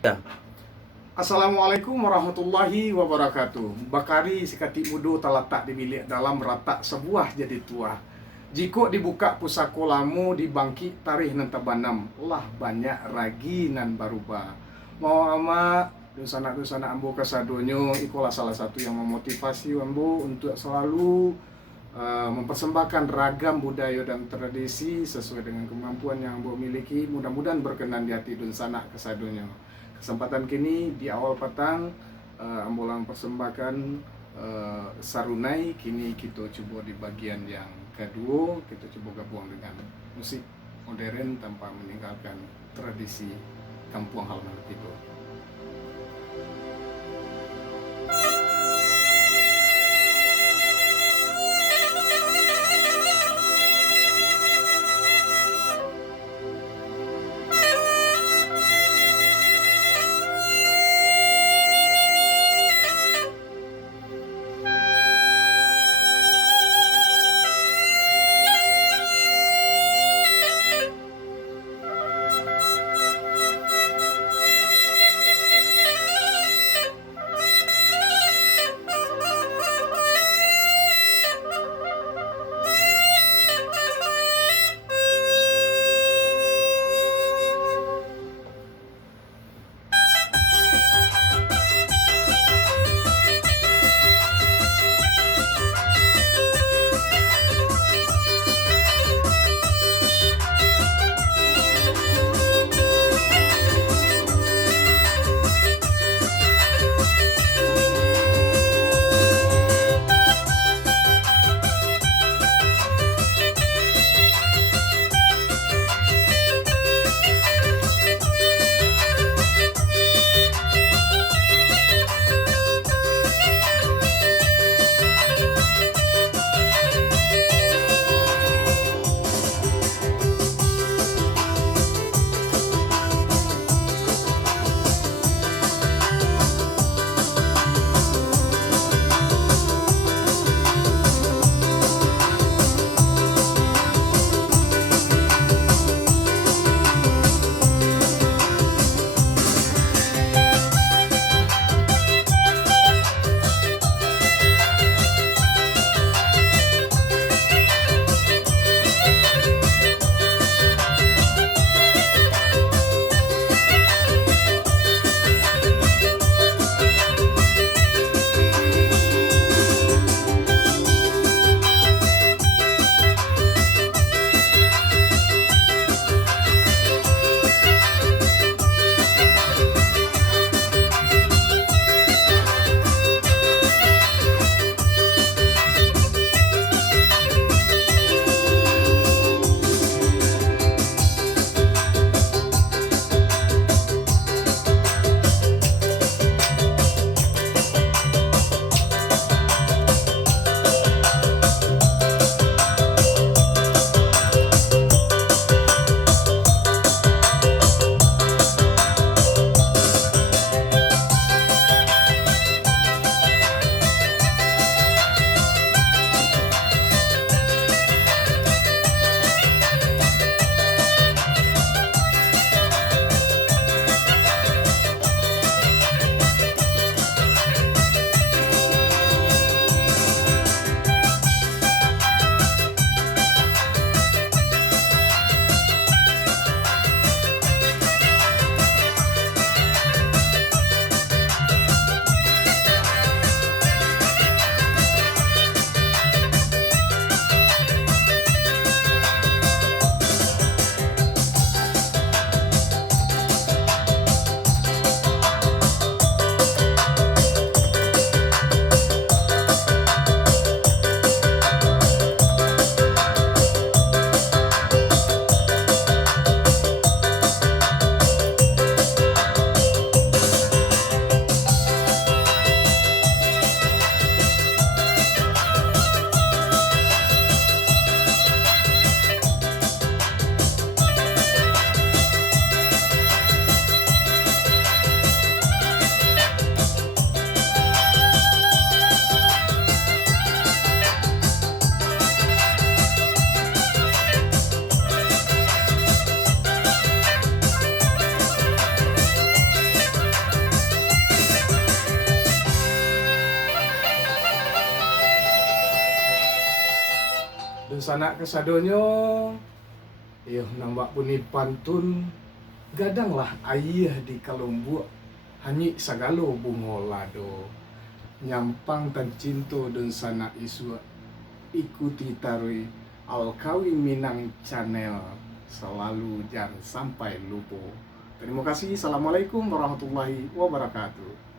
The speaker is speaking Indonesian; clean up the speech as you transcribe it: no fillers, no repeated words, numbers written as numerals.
Ya. Assalamualaikum warahmatullahi wabarakatuh. Bakari sekatik muda terletak di bilik dalam ratak sebuah jadi tua. Jika dibuka pusaka lamu dibangkit tarikh nan tabanam, lah banyak ragi nan baruba. Mau ama dusana ambo kasadonyo ikulah salah satu yang memotivasi ambo untuk selalu mempersembahkan ragam budaya dan tradisi sesuai dengan kemampuan yang ambo miliki. Mudah-mudahan berkenan di hati dusana kasadonyo. Kesempatan kini di awal petang ambo lang persembahkan sarunai. Kini kita coba di bagian yang kedua, kita coba gabung dengan musik modern tanpa meninggalkan tradisi kampung halaman kita. Dan sanak kesadonyo, nambah puni pantun, gadanglah ayah di kalumbu, hanyi sagalo bungolado, nyampang tan cinto dan sanak isu, ikuti tarui Alkawi Minang Channel, selalu jangan sampai lupa. Terima kasih. Assalamualaikum warahmatullahi wabarakatuh.